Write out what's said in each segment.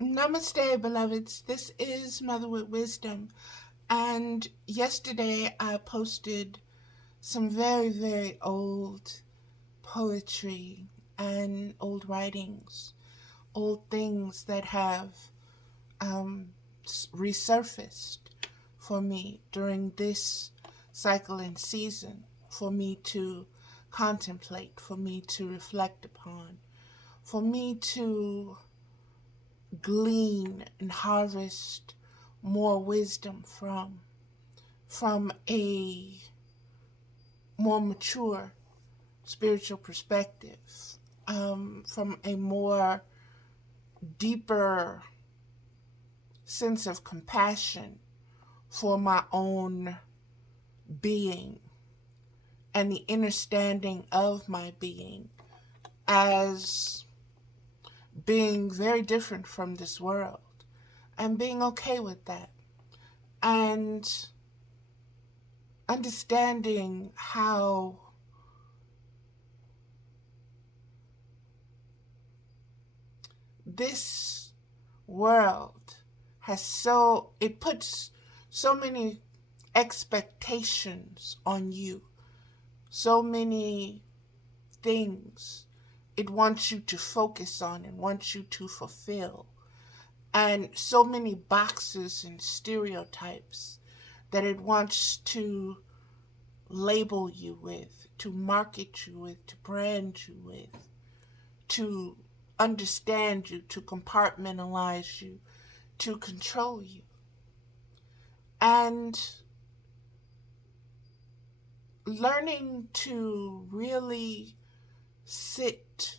Namaste, beloveds. This is Mother with Wisdom. And yesterday I posted some very, very old poetry and old writings, old things that have resurfaced for me during this cycle and season, for me to contemplate, for me to reflect upon, for me to glean and harvest more wisdom from a more mature spiritual perspective, from a more deeper sense of compassion for my own being and the understanding of my being as being very different from this world and being okay with that, and understanding how this world it puts so many expectations on you, so many things it wants you to focus on and wants you to fulfill, and so many boxes and stereotypes that it wants to label you with, to market you with, to brand you with, to understand you, to compartmentalize you, to control you. And learning to really sit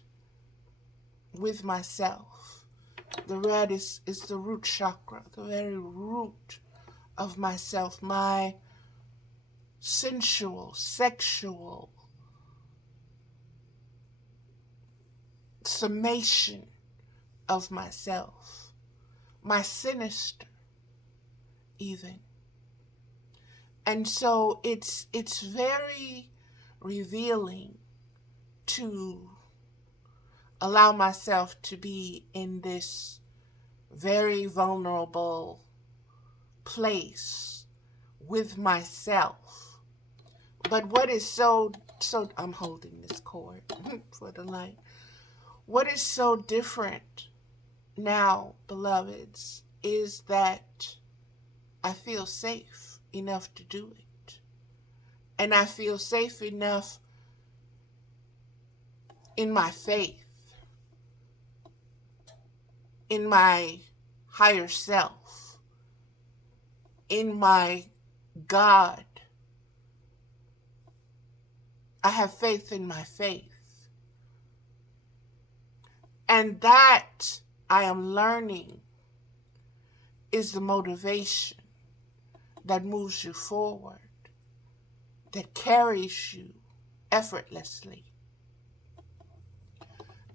with myself. The red is the root chakra, the very root of myself, my sensual, sexual summation of myself, my sinister even. And so it's very revealing to allow myself to be in this very vulnerable place with myself. But what is so I'm holding this cord for the light. What is so different now, beloveds, is that I feel safe enough to do it. And I feel safe enough in my faith, in my higher self, in my God. I have faith in my faith. And that, I am learning, is the motivation that moves you forward, that carries you effortlessly.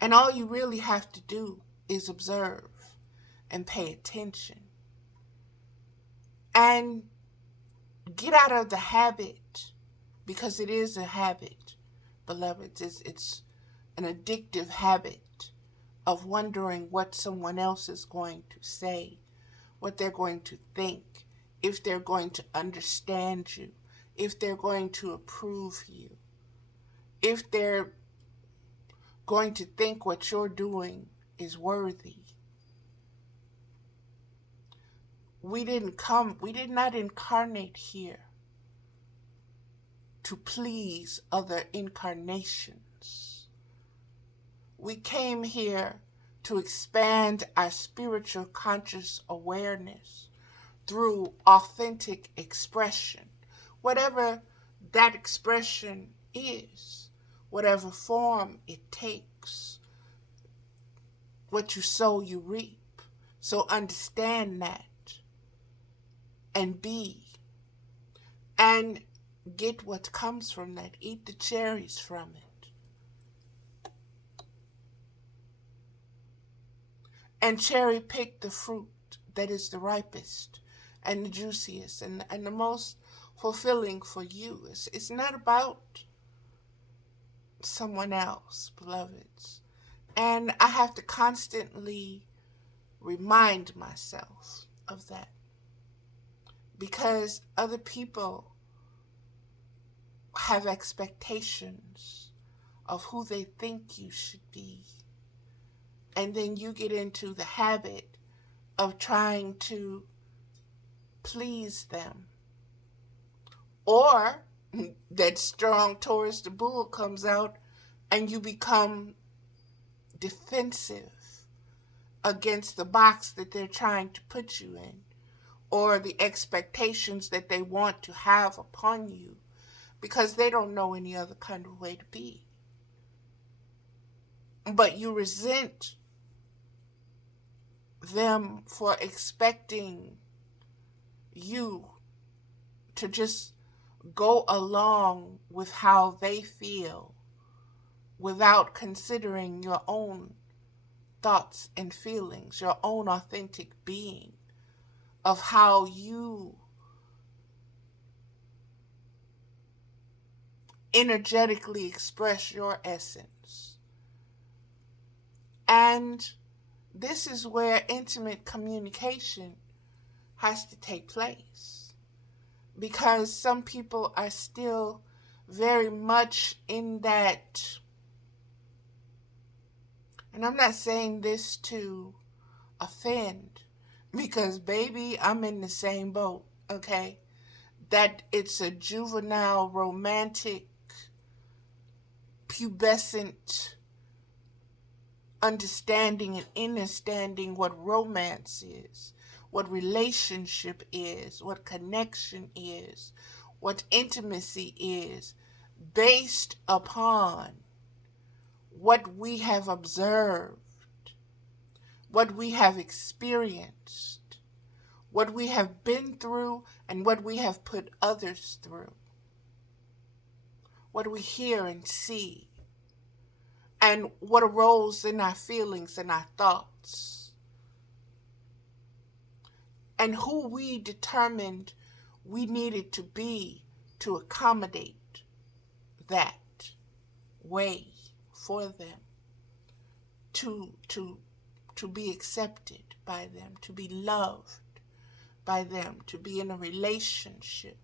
And all you really have to do is observe and pay attention. And get out of the habit, because it is a habit, beloveds. It's an addictive habit of wondering what someone else is going to say, what they're going to think, if they're going to understand you, if they're going to approve you, if they're going to think what you're doing is worthy. We did not incarnate here to please other incarnations. We came here to expand our spiritual conscious awareness through authentic expression, whatever that expression is, whatever form it takes. What you sow, you reap. So understand that and be, and get what comes from that. Eat the cherries from it. And cherry pick the fruit that is the ripest and the juiciest and the most fulfilling for you. It's not about someone else, beloveds. And I have to constantly remind myself of that. Because other people have expectations of who they think you should be. And then you get into the habit of trying to please them. Or that strong Taurus the bull comes out and you become defensive against the box that they're trying to put you in, or the expectations that they want to have upon you, because they don't know any other kind of way to be. But you resent them for expecting you to just go along with how they feel without considering your own thoughts and feelings, your own authentic being of how you energetically express your essence. And this is where intimate communication has to take place, because some people are still very much in that, and I'm not saying this to offend, because baby, I'm in the same boat, okay? That it's a juvenile, romantic, pubescent understanding and understanding what romance is, what relationship is, what connection is, what intimacy is, based upon what we have observed, what we have experienced, what we have been through, and what we have put others through, what we hear and see, and what arose in our feelings and our thoughts, and who we determined we needed to be to accommodate that way for them, to be accepted by them, to be loved by them, to be in a relationship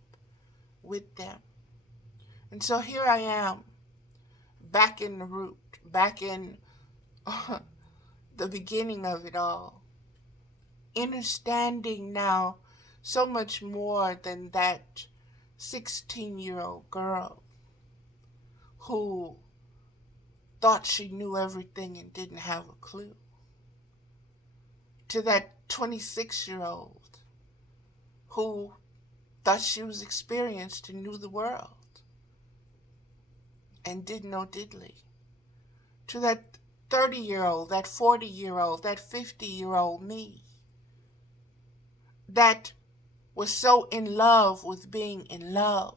with them. And so here I am, back in the root, back in the beginning of it all, understanding now so much more than that 16-year-old girl who thought she knew everything and didn't have a clue, to that 26-year-old who thought she was experienced and knew the world and didn't know diddly, to that 30-year-old, that 40-year-old, that 50-year-old me that was so in love with being in love,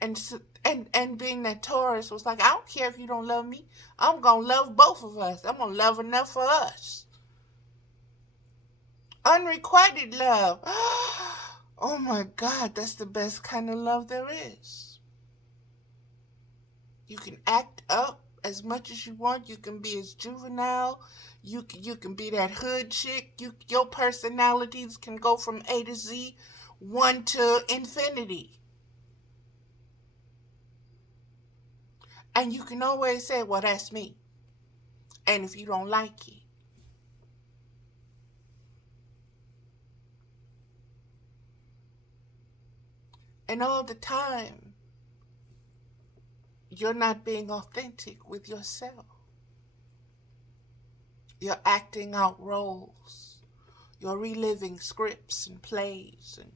and being that Taurus was like, I don't care if you don't love me, I'm gonna love both of us, I'm gonna love enough for us. Unrequited love. Oh my God, that's the best kind of love there is. You can act up as much as you want. You can be as juvenile. You can be that hood chick. Your personalities can go from A to Z, 1 to infinity. And you can always say, well, that's me. And if you don't like it, and all the time, you're not being authentic with yourself. You're acting out roles. You're reliving scripts and plays and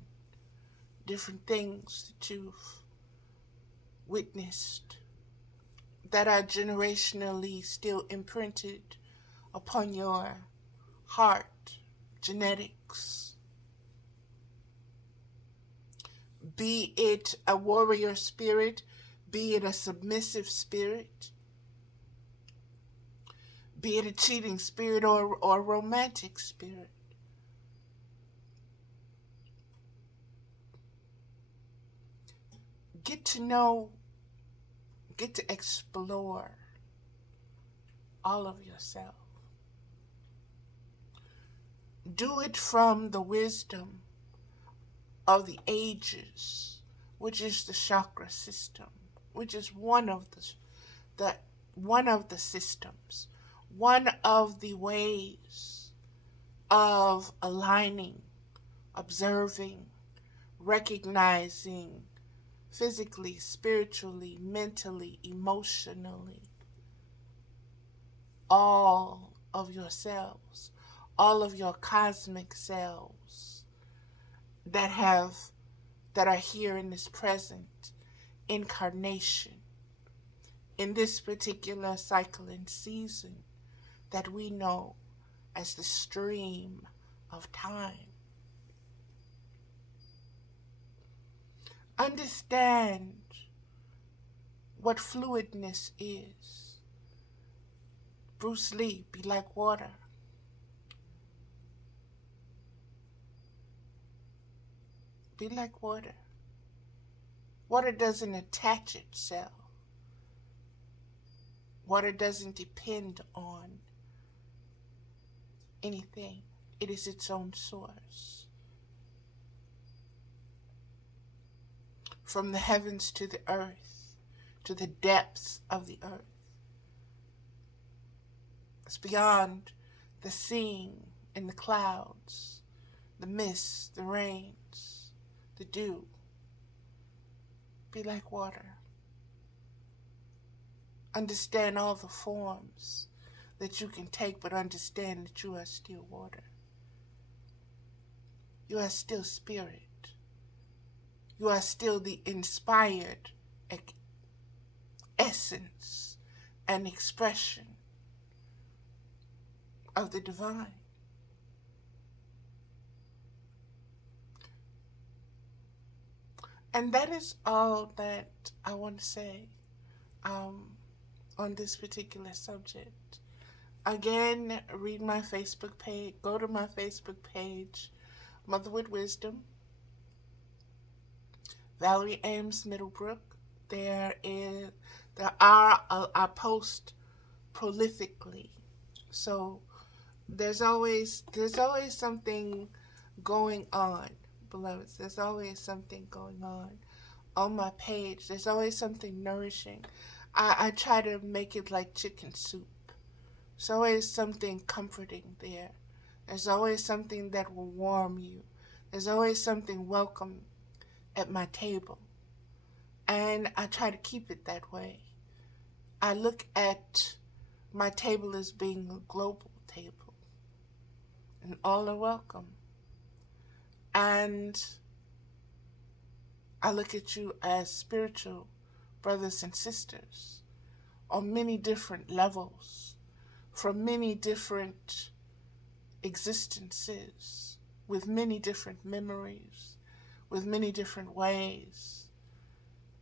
different things that you've witnessed that are generationally still imprinted upon your heart, genetics. Be it a warrior spirit, be it a submissive spirit, be it a cheating spirit or a romantic spirit. Get to know, get to explore all of yourself. Do it from the wisdom of the ages, which is the chakra system, which is one of the systems, one of the ways of aligning, observing, recognizing physically, spiritually, mentally, emotionally, all of yourselves, all of your cosmic selves that are here in this present incarnation, in this particular cycle and season that we know as the stream of time. Understand what fluidness is. Bruce Lee, be like water. Be like water. Water doesn't attach itself. Water doesn't depend on anything. It is its own source. From the heavens to the earth, to the depths of the earth. It's beyond the seeing in the clouds, the mists, the rains, the dew. Be like water. Understand all the forms that you can take, but understand that you are still water. You are still spirit. You are still the inspired essence and expression of the divine. And that is all that I want to say on this particular subject. Again, read my Facebook page. Go to my Facebook page, Mother with Wisdom, Valerie Ames Middlebrook. I post prolifically, so there's always something going on, beloveds. There's always something going on my page. There's always something nourishing. I try to make it like chicken soup. There's always something comforting there. There's always something that will warm you. There's always something welcome at my table. And I try to keep it that way. I look at my table as being a global table. And all are welcome. And I look at you as spiritual brothers and sisters on many different levels, from many different existences, with many different memories, with many different ways,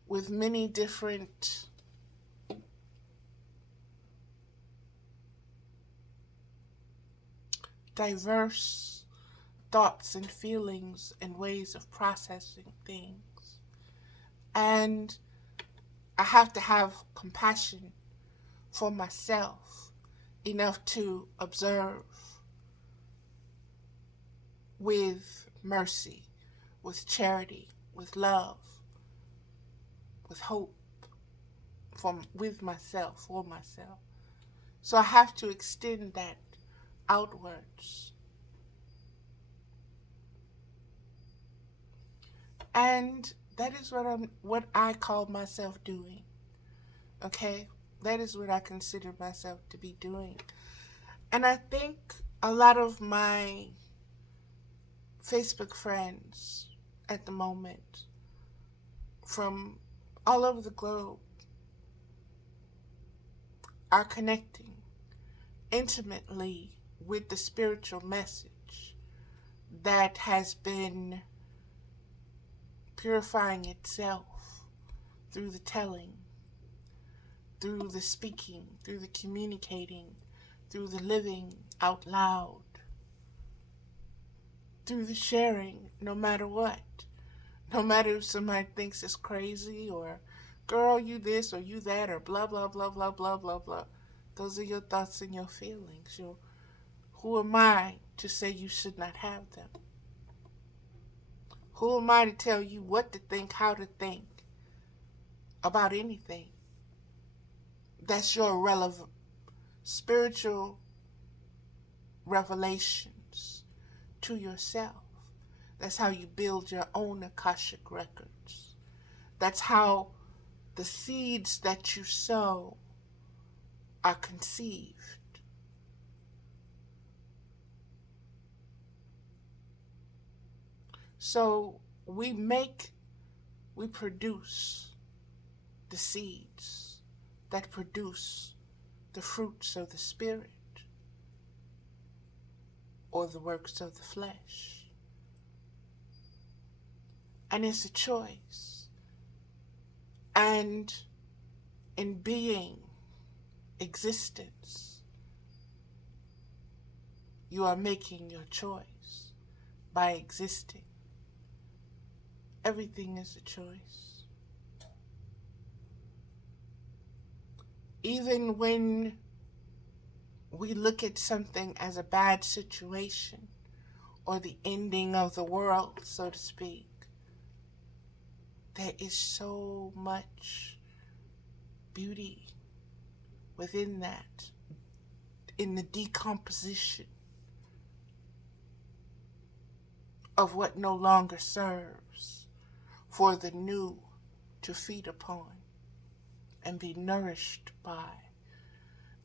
with many different diverse thoughts and feelings and ways of processing things. And I have to have compassion for myself enough to observe with mercy, with charity, with love, with hope with myself, for myself. So I have to extend that outwards. And that is what I call myself doing. Okay? That is what I consider myself to be doing. And I think a lot of my Facebook friends at the moment from all over the globe are connecting intimately with the spiritual message that has been purifying itself through the telling, through the speaking, through the communicating, through the living out loud, through the sharing, no matter what. No matter if somebody thinks it's crazy or, girl, you this or you that or blah, blah, blah, blah, blah, blah, blah. Those are your thoughts and your feelings. Who am I to say you should not have them? Who am I to tell you what to think, how to think about anything? That's your relevant spiritual revelations to yourself. That's how you build your own Akashic records. That's how the seeds that you sow are conceived. So we produce the seeds that produce the fruits of the Spirit or the works of the flesh. And it's a choice. And in being, existence, you are making your choice by existing. Everything is a choice. Even when we look at something as a bad situation or the ending of the world, so to speak, there is so much beauty within that, in the decomposition of what no longer serves for the new to feed upon and be nourished by.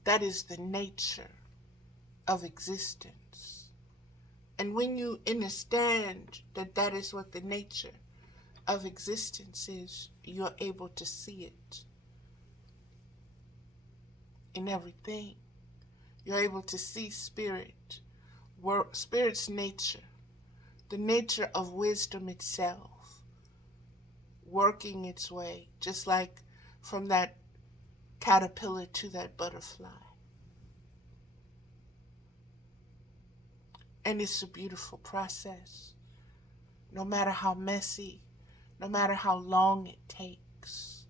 That is the nature of existence. And when you understand that that is what the nature of existence is, you're able to see it in everything. You're able to see spirit, spirit's nature, the nature of wisdom itself, working its way, just like from that caterpillar to that butterfly. And it's a beautiful process. No matter how messy, no matter how long it takes.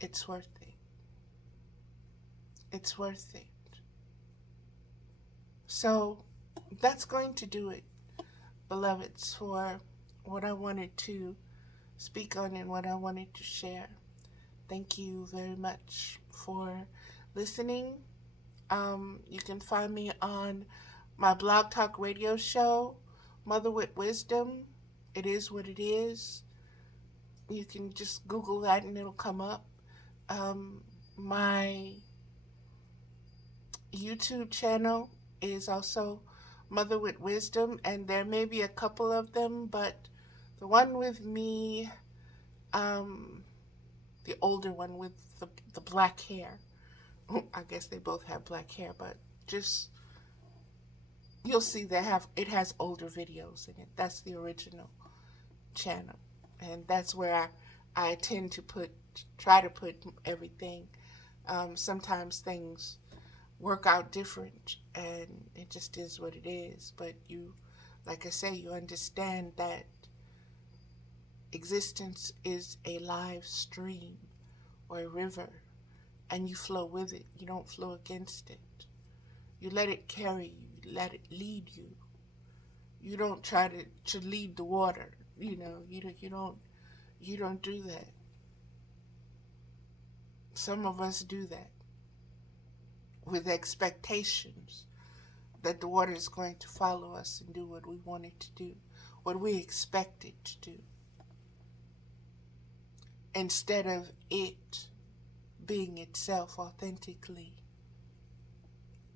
It's worth it. It's worth it. So that's going to do it, beloveds, for what I wanted to speak on and what I wanted to share. Thank you very much for listening. You can find me on my Blog Talk radio show, Mother with Wisdom. It is what it is. You can just Google that and it'll come up. My YouTube channel is also Mother with Wisdom, and there may be a couple of them, but the one with me, the older one with the black hair, I guess they both have black hair, but just, you'll see it has older videos in it. That's the original channel, and that's where I tend to try to put everything. Sometimes things work out different, and it just is what it is. But you, like I say, you understand that existence is a live stream or a river, and you flow with it. You don't flow against it. You let it carry you. You let it lead you. You don't try to lead the water. You don't do that. Some of us do that with expectations that the water is going to follow us and do what we want it to do, what we expect it to do, instead of it being itself authentically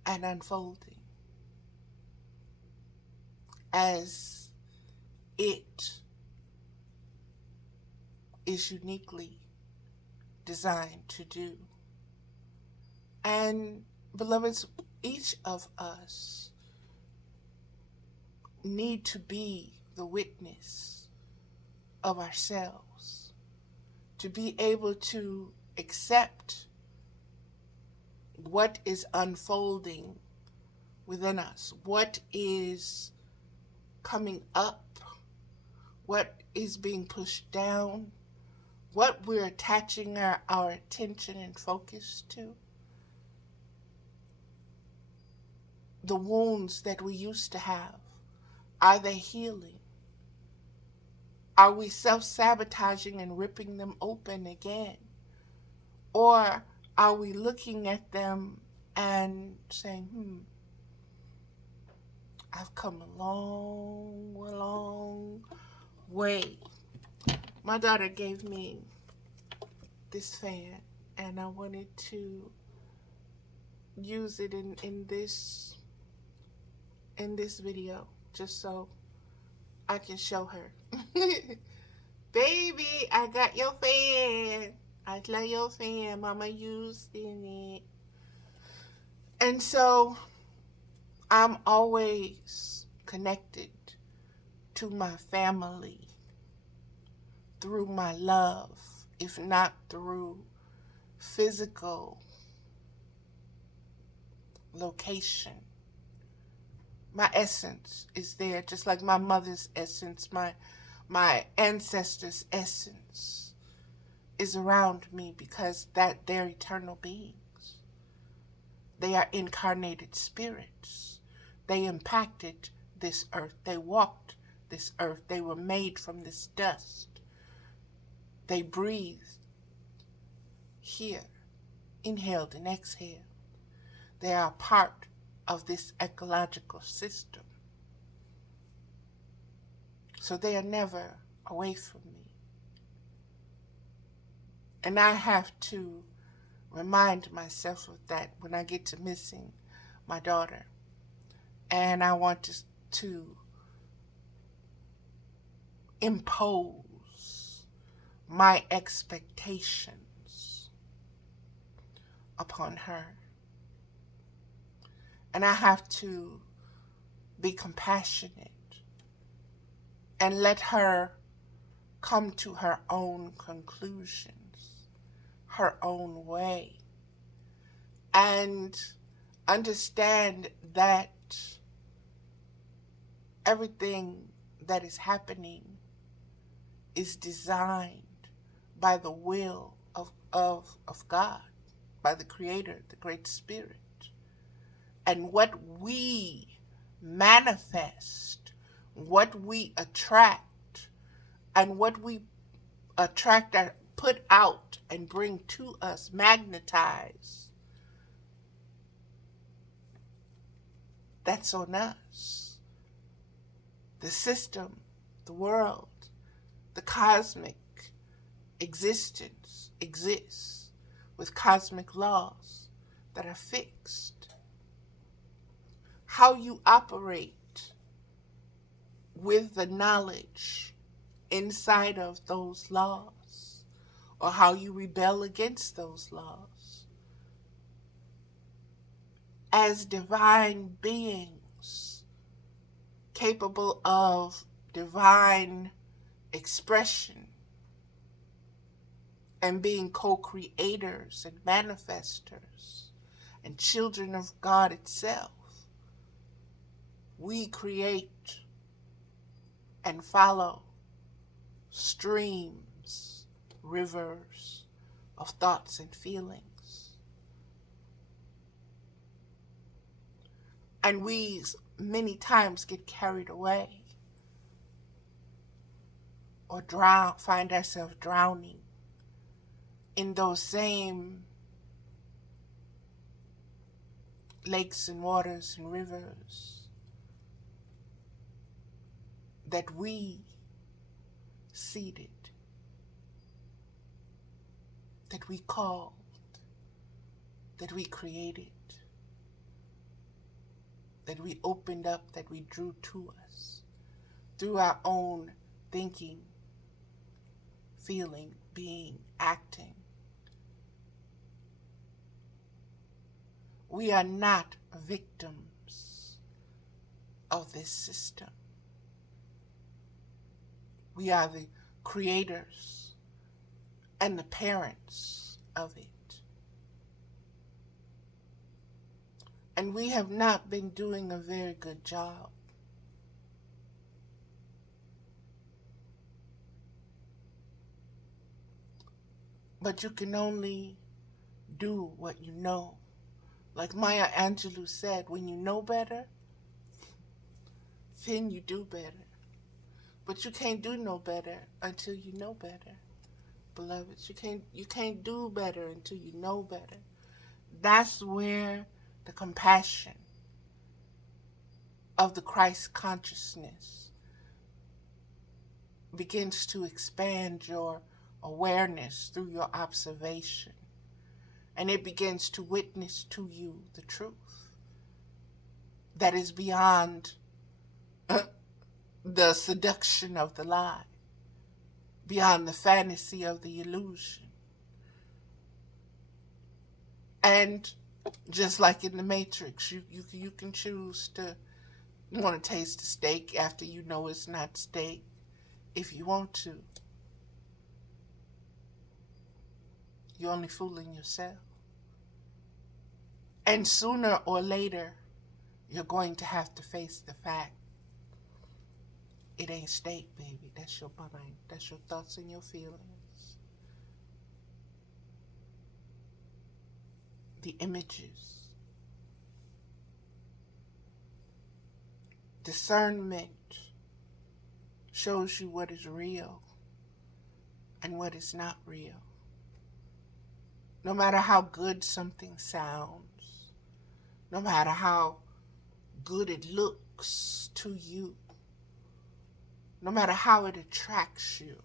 and unfolding as it is uniquely designed to do. And beloveds, each of us need to be the witness of ourselves, to be able to accept what is unfolding within us, what is coming up, what is being pushed down, what we're attaching our attention and focus to, the wounds that we used to have, are they healing? Are we self-sabotaging and ripping them open again? Or are we looking at them and saying, I've come a long, long way. My daughter gave me this fan, and I wanted to use it in this video, just so I can show her. Baby, I got your fan. I love your fan. Mama using it. And so I'm always connected to my family through my love, if not through physical location. My essence is there, just like my mother's essence, my ancestors' essence is around me, because that they're eternal beings. They are incarnated spirits. They impacted this earth. They walked this earth. They were made from this dust. They breathed here, inhaled and exhaled. They are part of this ecological system. So they are never away from me. And I have to remind myself of that when I get to missing my daughter. And I want to impose my expectations upon her. And I have to be compassionate and let her come to her own conclusions, her own way, and understand that everything that is happening is designed by the will of God, by the Creator, the Great Spirit. And what we manifest, what we attract, and what we attract, put out and bring to us, magnetize, that's on us. The system, the world, the cosmic existence exists with cosmic laws that are fixed. How you operate with the knowledge inside of those laws, or how you rebel against those laws, as divine beings capable of divine expression and being co-creators and manifestors and children of God itself. We create and follow streams, rivers of thoughts and feelings. And we many times get carried away or find ourselves drowning in those same lakes and waters and rivers that we seeded, that we called, that we created, that we opened up, that we drew to us through our own thinking, feeling, being, acting. We are not victims of this system. We are the creators and the parents of it. And we have not been doing a very good job. But you can only do what you know. Like Maya Angelou said, when you know better, then you do better. But you can't do no better until you know better. Beloveds, you can't do better until you know better. That's where the compassion of the Christ consciousness begins to expand your awareness through your observation. And it begins to witness to you the truth that is beyond the seduction of the lie, beyond the fantasy of the illusion. And just like in the Matrix, you can choose to want to taste the steak after you know it's not steak if you want to. You're only fooling yourself. And sooner or later, you're going to have to face the fact it ain't steak, baby. That's your mind. That's your thoughts and your feelings. The images. Discernment shows you what is real and what is not real. No matter how good something sounds, no matter how good it looks to you, no matter how it attracts you,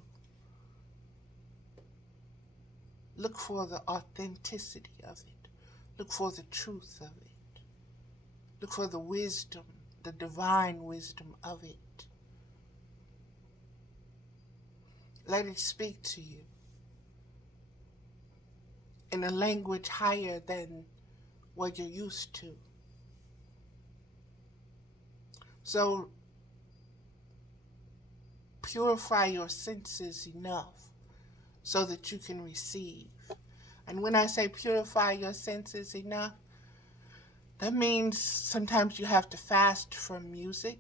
look for the authenticity of it. Look for the truth of it. Look for the wisdom, the divine wisdom of it. Let it speak to you in a language higher than what you're used to. So purify your senses enough so that you can receive. And when I say purify your senses enough, that means sometimes you have to fast from music,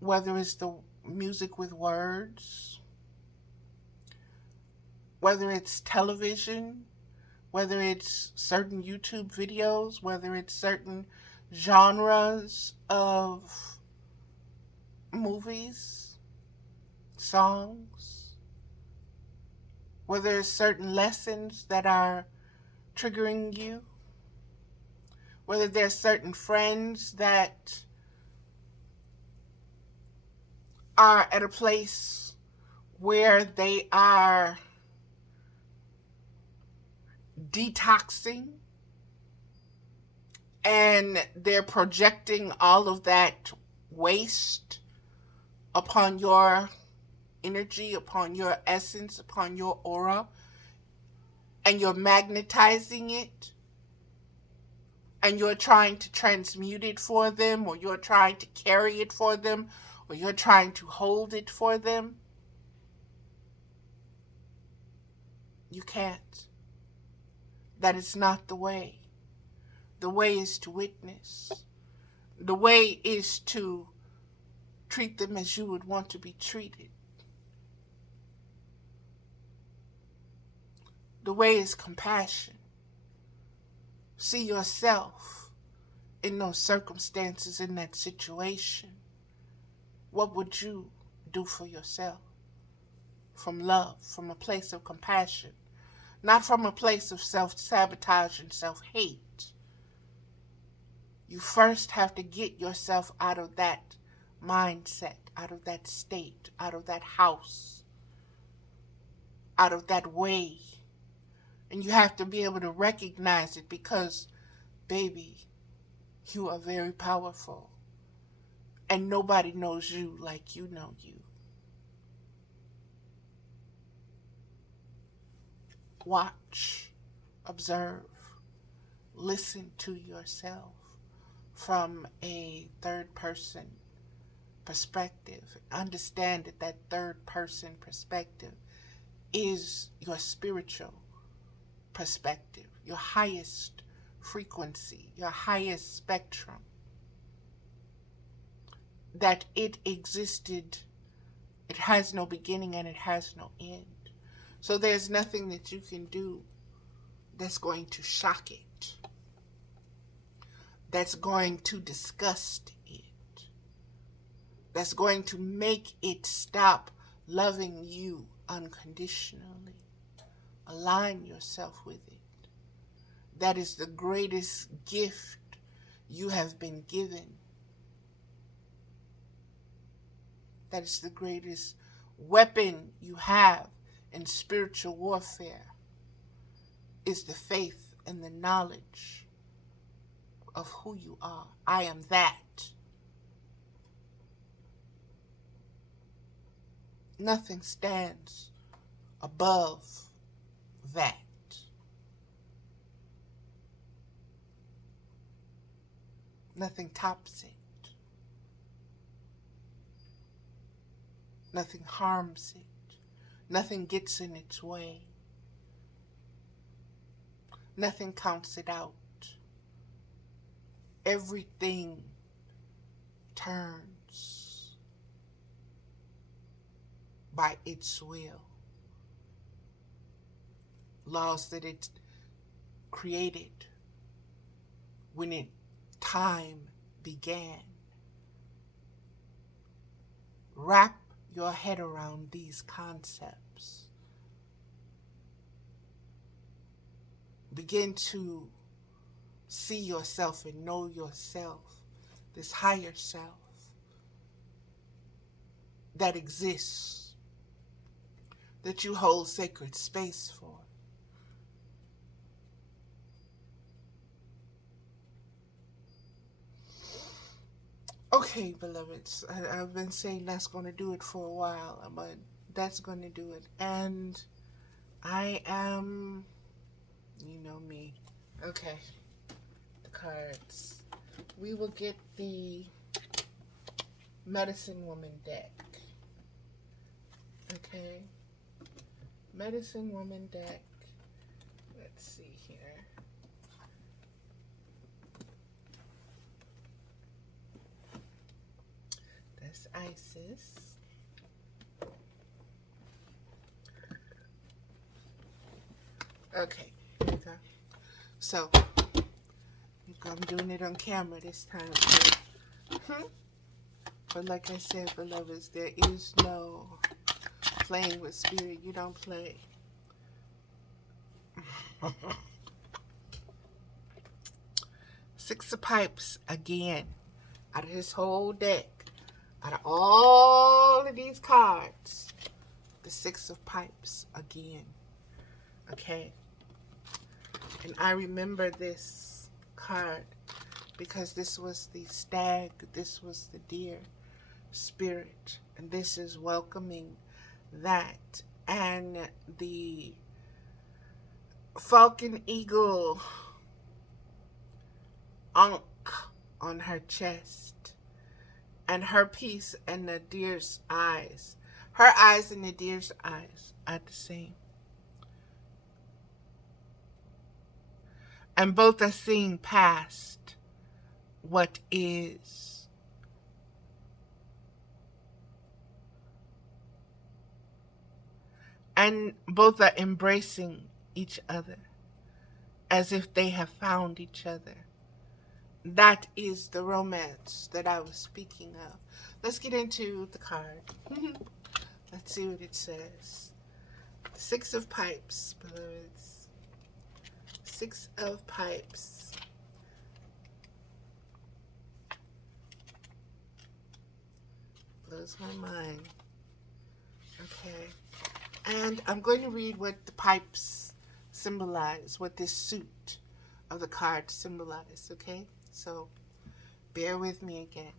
whether it's the music with words, whether it's television, whether it's certain YouTube videos, whether it's certain genres of movies, songs, whether it's certain lessons that are triggering you, whether there's certain friends that are at a place where they are detoxing and they're projecting all of that waste upon your energy, upon your essence, upon your aura, and you're magnetizing it, and you're trying to transmute it for them, or you're trying to carry it for them, or you're trying to hold it for them. You can't. That is not the way. The way is to witness. The way is to treat them as you would want to be treated. The way is compassion. See yourself in those circumstances, in that situation. What would you do for yourself? From love, from a place of compassion. Not from a place of self-sabotage and self-hate. You first have to get yourself out of that mindset, out of that state, out of that house, out of that way. And you have to be able to recognize it because, baby, you are very powerful. And nobody knows you like you know you. Watch, observe, listen to yourself from a third person perspective. Understand that that third person perspective is your spiritual perspective, your highest frequency, your highest spectrum. That it existed, it has no beginning and it has no end. So there's nothing that you can do that's going to shock it, that's going to disgust it, that's going to make it stop loving you unconditionally. Align yourself with it. That is the greatest gift you have been given. That is the greatest weapon you have in spiritual warfare, is the faith and the knowledge of who you are. I am that. Nothing stands above that. Nothing tops it. Nothing harms it. Nothing gets in its way. Nothing counts it out. Everything turns by its will. Laws that it created when time began. Wrap your head around these concepts. Begin to see yourself and know yourself, this higher self that exists, that you hold sacred space for. Okay, beloveds, I've been saying that's going to do it for a while, but that's going to do it. And I am, you know me. Okay, the cards. We will get the Medicine Woman deck. Okay, Medicine Woman deck. Let's see here. That's Isis. Okay, here we go. So, I'm doing it on camera this time. But like I said, beloveds, there is no playing with spirit. You don't play. Six of Pipes again. Out of this whole deck. Out of all of these cards. The Six of Pipes again. Okay. And I remember this card because this was the stag. This was the deer spirit. And this is welcoming that. And the falcon eagle ankh on her chest, and her piece and the deer's eyes. Her eyes and the deer's eyes are the same. And both are seeing past what is. And both are embracing each other as if they have found each other. That is the romance that I was speaking of. Let's get into the card. Let's see what it says. Six of Pipes, beloveds. Six of Pipes. Blows my mind. Okay. And I'm going to read what the pipes symbolize, what this suit of the card symbolize, okay? So, bear with me again.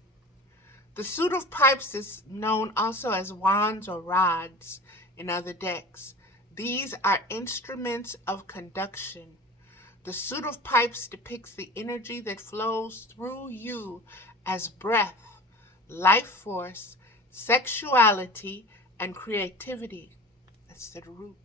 The suit of pipes is known also as wands or rods in other decks. These are instruments of conduction. The suit of pipes depicts the energy that flows through you as breath, life force, sexuality, and creativity. That's the root.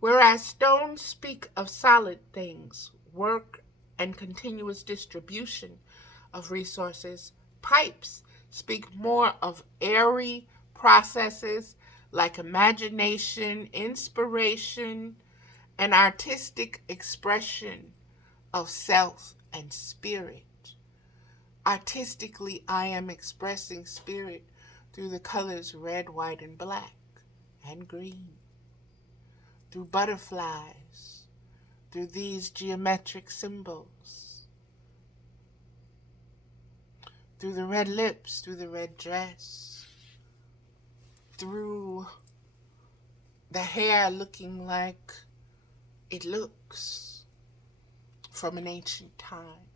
Whereas stones speak of solid things, work, and continuous distribution of resources, pipes speak more of airy processes like imagination, inspiration, and artistic expression of self and spirit. Artistically, I am expressing spirit through the colors red, white, and black, and green, through butterflies, through these geometric symbols, through the red lips, through the red dress, through the hair looking like it looks from an ancient time.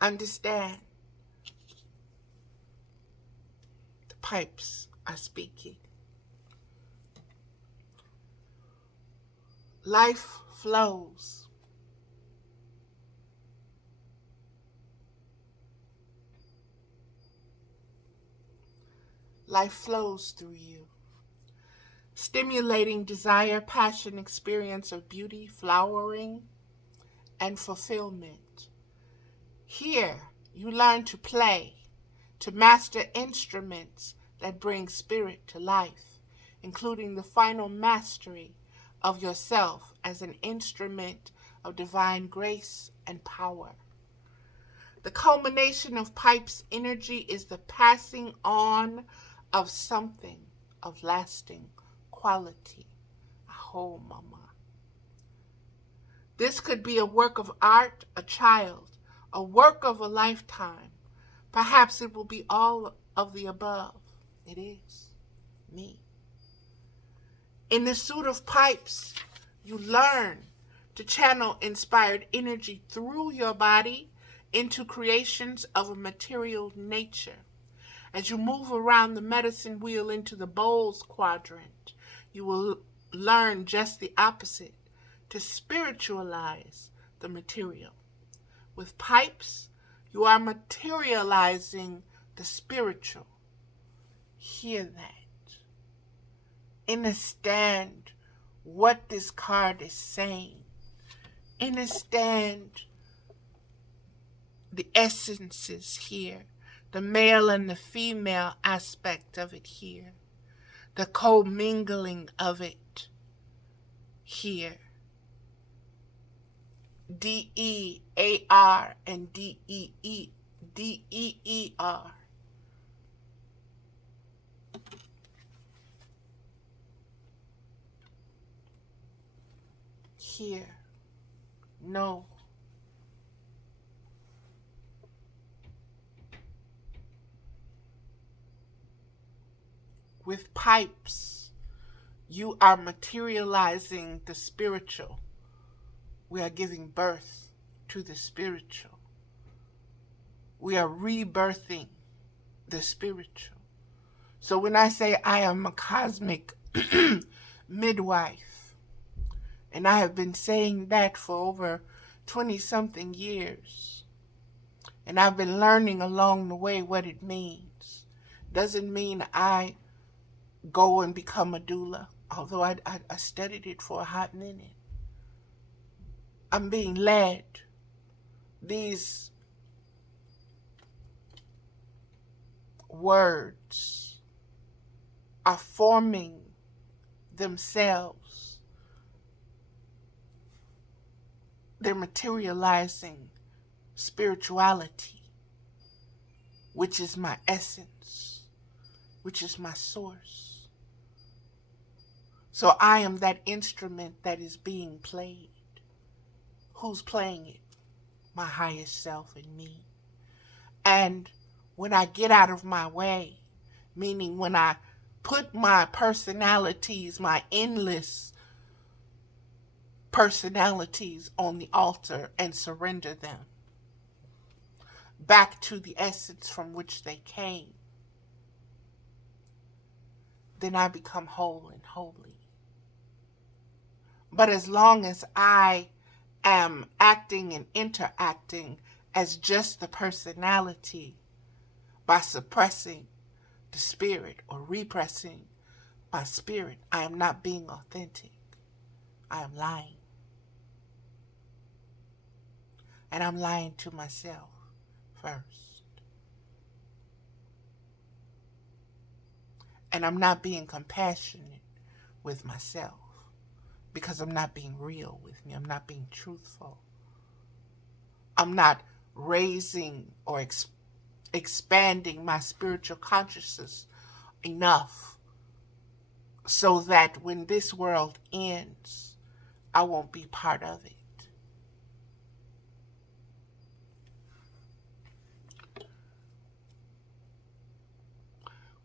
Understand, the pipes are speaking. Life flows. Life flows through you, stimulating desire, passion, experience of beauty, flowering, and fulfillment. Here, you learn to play, to master instruments that bring spirit to life, including the final mastery of yourself as an instrument of divine grace and power. The culmination of Pipe's energy is the passing on of something of lasting quality. Aho, mama. This could be a work of art, a child, a work of a lifetime. Perhaps it will be all of the above. It is me. In the suit of pipes, you learn to channel inspired energy through your body into creations of a material nature. As you move around the medicine wheel into the bowls quadrant, you will learn just the opposite, to spiritualize the material. With pipes, you are materializing the spiritual. Hear that. Understand what this card is saying. Understand the essences here, the male and the female aspect of it here, the commingling of it here. D-E-A-R and D-E-E, D-E-E-R. Here, no. With pipes, you are materializing the spiritual. We are giving birth to the spiritual. We are rebirthing the spiritual. So when I say I am a cosmic midwife, and I have been saying that for over 20-something years, and I've been learning along the way what it means, doesn't mean I go and become a doula, although I studied it for a hot minute. I'm being led. These words are forming themselves. They're materializing spirituality, which is my essence, which is my source. So I am that instrument that is being played. Who's playing it? My highest self in me. And when I get out of my way, meaning when I put my personalities, my endless personalities on the altar and surrender them back to the essence from which they came, then I become whole and holy. But as long as I am acting and interacting as just the personality by suppressing the spirit or repressing my spirit, I am not being authentic. I am lying. And I'm lying to myself first. And I'm not being compassionate with myself because I'm not being real with me. I'm not being truthful. I'm not raising or expanding my spiritual consciousness enough so that when this world ends, I won't be part of it.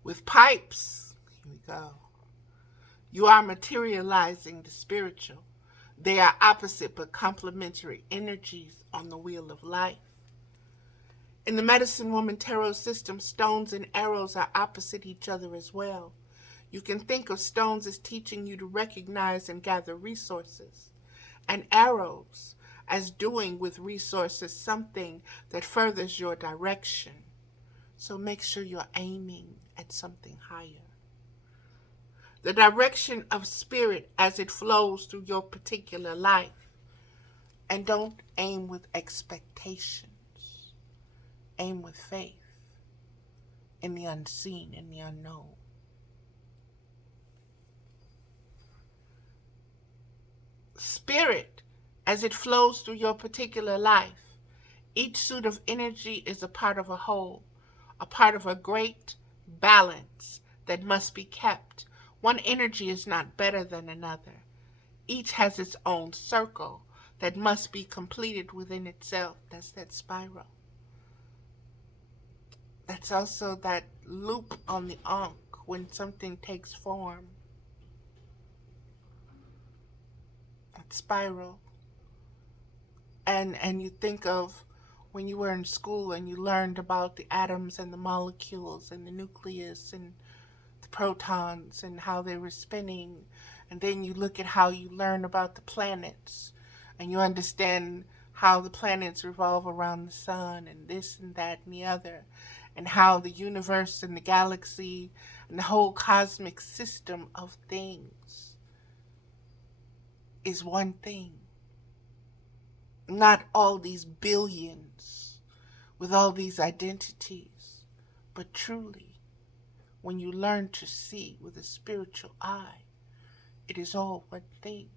With pipes, here we go. You are materializing the spiritual. They are opposite but complementary energies on the wheel of life. In the Medicine Woman Tarot system, stones and arrows are opposite each other as well. You can think of stones as teaching you to recognize and gather resources, and arrows as doing with resources something that furthers your direction. So make sure you're aiming at something higher. The direction of spirit as it flows through your particular life. And don't aim with expectations. Aim with faith in the unseen and the unknown. Spirit as it flows through your particular life. Each suit of energy is a part of a whole, a part of a great balance that must be kept. One energy is not better than another. Each has its own circle that must be completed within itself. That's that spiral. That's also that loop on the Ankh when something takes form. That spiral. And you think of when you were in school and you learned about the atoms and the molecules and the nucleus and the protons and how they were spinning, and then you look at how you learn about the planets and you understand how the planets revolve around the sun and this and that and the other, and how the universe and the galaxy and the whole cosmic system of things is one thing. Not all these billions with all these identities, but truly, when you learn to see with a spiritual eye, it is all one thing.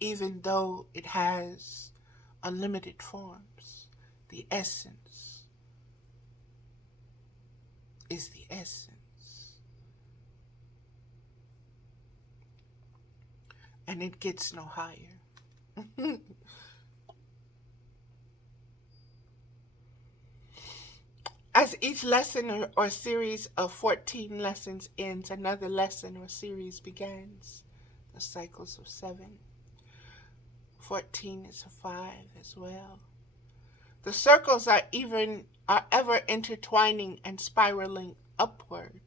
Even though it has unlimited forms, the essence is the essence. And it gets no higher. As each lesson or series of 14 lessons ends, another lesson or series begins. The cycles of 7. 14 is a 5 as well. The circles are ever intertwining and spiraling upward.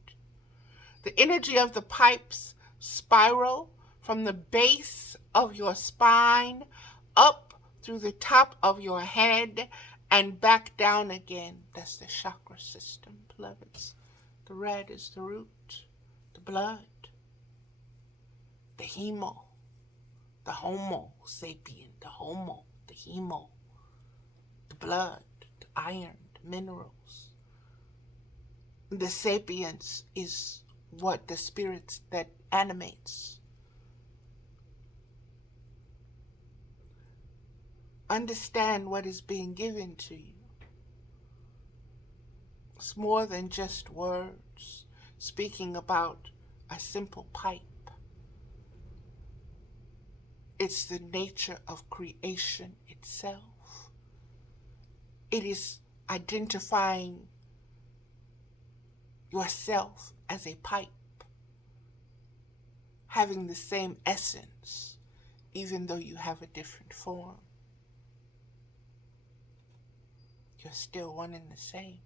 The energy of the pipes spiral from the base of your spine up through the top of your head and back down again. That's the chakra system, beloveds. The red is the root, the blood, the hemo, the homo sapien, the homo, the hemo, the blood, the iron, the minerals. The sapience is what the spirits that animates. Understand what is being given to you. It's more than just words speaking about a simple pipe. It's the nature of creation itself. It is identifying yourself as a pipe, having the same essence, even though you have a different form. You're still one and the same.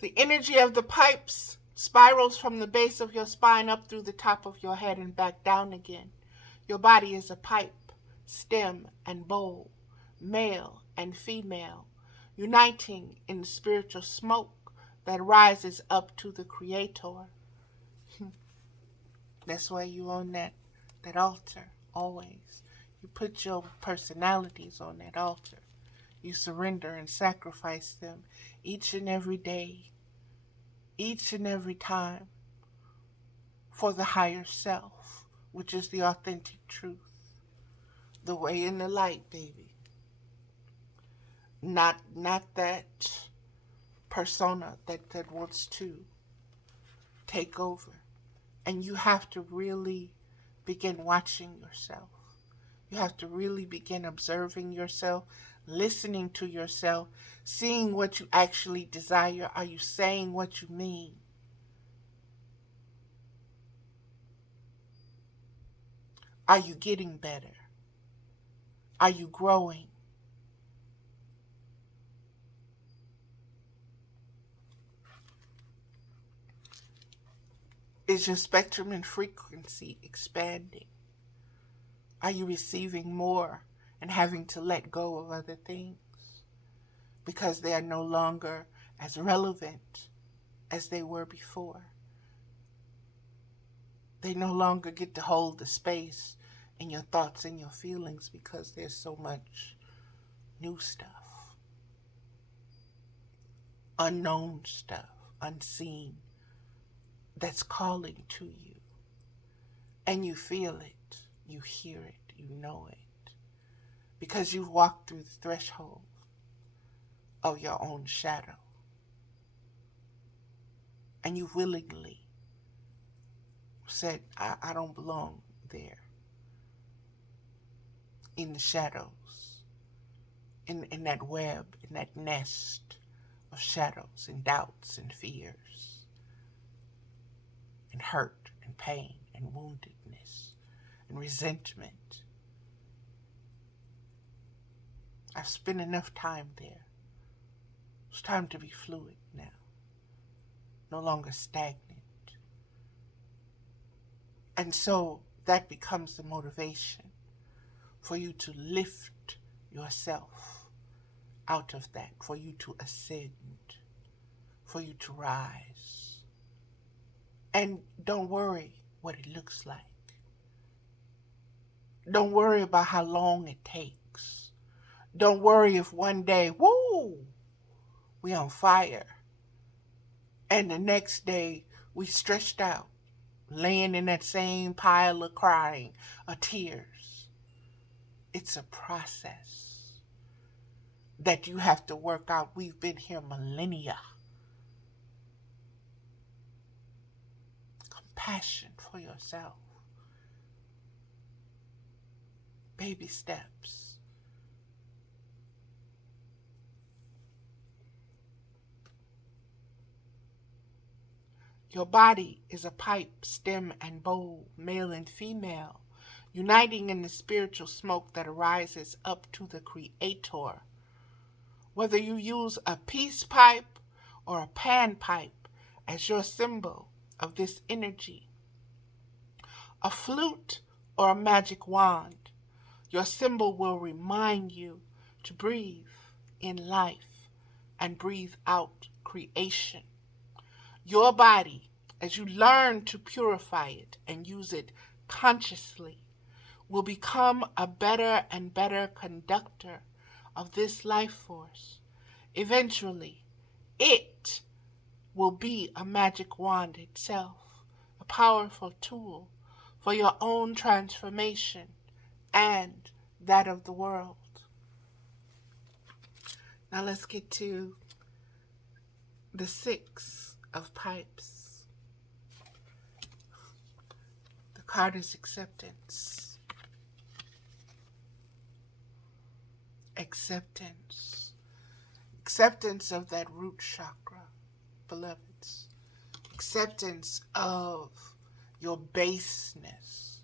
The energy of the pipes spirals from the base of your spine up through the top of your head and back down again. Your body is a pipe, stem and bowl, male and female, uniting in the spiritual smoke that rises up to the Creator. That's why you on that altar, always. You put your personalities on that altar. You surrender and sacrifice them each and every day, each and every time, for the higher self, which is the authentic truth. The way and the light, baby. Not that persona that wants to take over. And you have to really begin watching yourself. You have to really begin observing yourself, listening to yourself, seeing what you actually desire. Are you saying what you mean? Are you getting better? Are you growing? Is your spectrum and frequency expanding? Are you receiving more and having to let go of other things because they are no longer as relevant as they were before? They no longer get to hold the space in your thoughts and your feelings because there's so much new stuff, unknown stuff, unseen, that's calling to you. And you feel it, you hear it, you know it, because you've walked through the threshold of your own shadow. And you willingly said, I don't belong there. In the shadows, in that web, in that nest of shadows and doubts and fears and hurt and pain and woundedness and resentment. I've spent enough time there. It's time to be fluid now, no longer stagnant. And so that becomes the motivation for you to lift yourself out of that, for you to ascend, for you to rise. And don't worry what it looks like. Don't worry about how long it takes. Don't worry if one day, we on fire. And the next day, we stretched out, laying in that same pile of crying, of tears. It's a process that you have to work out. We've been here millennia. Compassion for yourself. Baby steps. Your body is a pipe, stem, and bowl, male and female, uniting in the spiritual smoke that arises up to the Creator. Whether you use a peace pipe or a pan pipe as your symbol of this energy, a flute or a magic wand, your symbol will remind you to breathe in life and breathe out creation. Your body, as you learn to purify it and use it consciously, will become a better and better conductor of this life force. Eventually, it will be a magic wand itself, a powerful tool for your own transformation and that of the world. Now let's get to the 6 of pipes. The card is acceptance. Acceptance. Acceptance of that root chakra, beloveds. Acceptance of your baseness.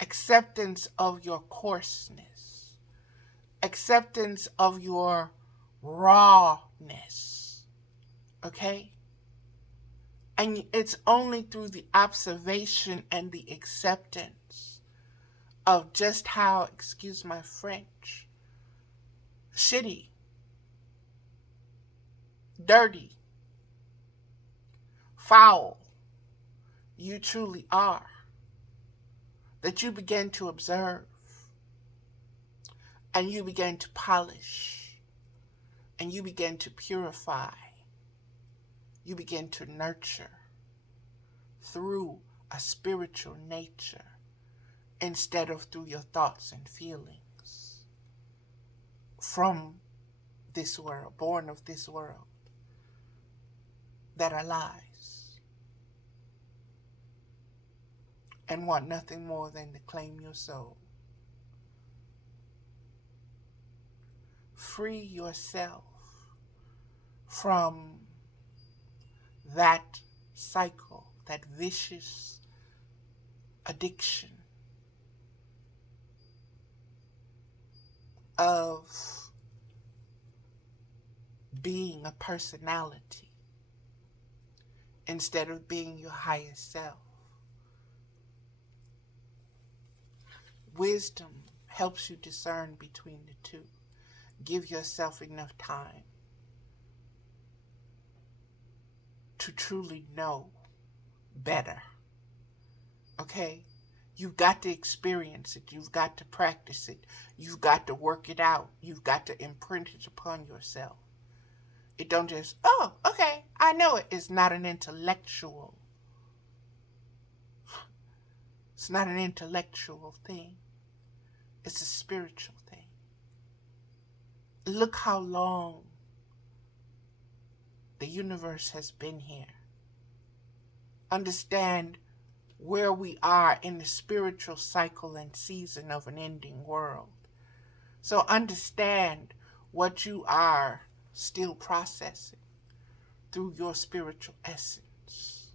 Acceptance of your coarseness. Acceptance of your rawness. Okay? And it's only through the observation and the acceptance of just how, excuse my French, shitty, dirty, foul you truly are, that you begin to observe and you begin to polish and you begin to purify, you begin to nurture through a spiritual nature instead of through your thoughts and feelings from this world, born of this world, that are lies and want nothing more than to claim your soul. Free yourself from that cycle, that vicious addiction of being a personality instead of being your highest self. Wisdom helps you discern between the two. Give yourself enough time to truly know better. Okay? You've got to experience it. You've got to practice it. You've got to work it out. You've got to imprint it upon yourself. It don't just, oh, okay, I know it. It's not an intellectual. It's not an intellectual thing. It's a spiritual thing. Look how long the universe has been here. Understand where we are in the spiritual cycle and season of an ending world. So understand what you are still processing through your spiritual essence,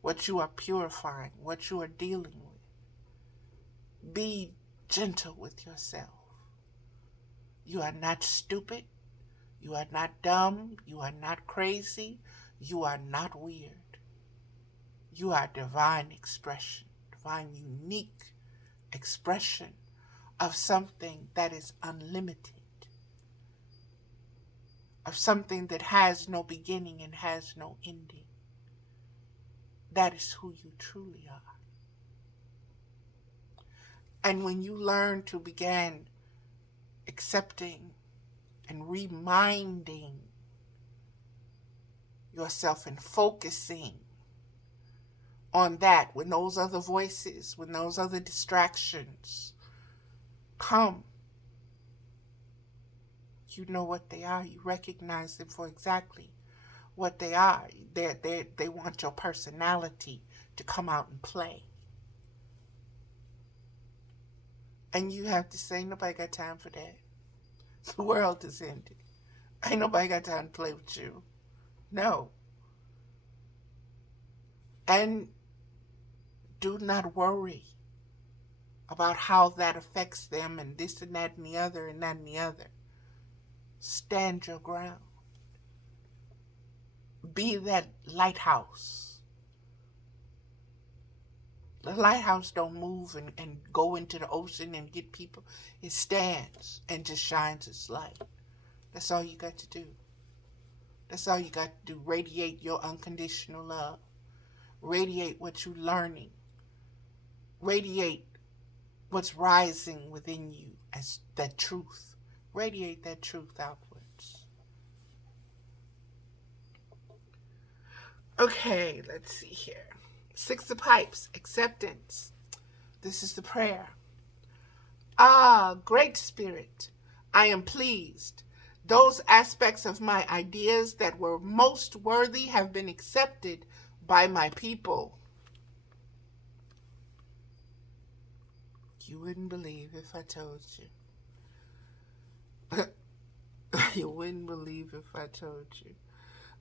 what you are purifying, what you are dealing with. Be gentle with yourself. You are not stupid. You are not dumb. You are not crazy. You are not weird. You are divine expression, divine unique expression of something that is unlimited, of something that has no beginning and has no ending. That is who you truly are. And when you learn to begin accepting and reminding yourself and focusing on that, when those other voices, when those other distractions come, you know what they are. You recognize them for exactly what they are. They want your personality to come out and play. And you have to say, nobody got time for that. The world is ended. Ain't nobody got time to play with you. No. And do not worry about how that affects them and this and that and the other and that and the other. Stand your ground. Be that lighthouse. The lighthouse don't move and go into the ocean and get people. It stands and just shines its light. That's all you got to do. That's all you got to do. Radiate your unconditional love. Radiate what you're learning. Radiate what's rising within you as that truth. Radiate that truth outwards. Okay, let's see here. 6 of Pipes, acceptance. This is the prayer. Ah, Great Spirit, I am pleased. Those aspects of my ideas that were most worthy have been accepted by my people. You wouldn't believe if I told you. You wouldn't believe if I told you.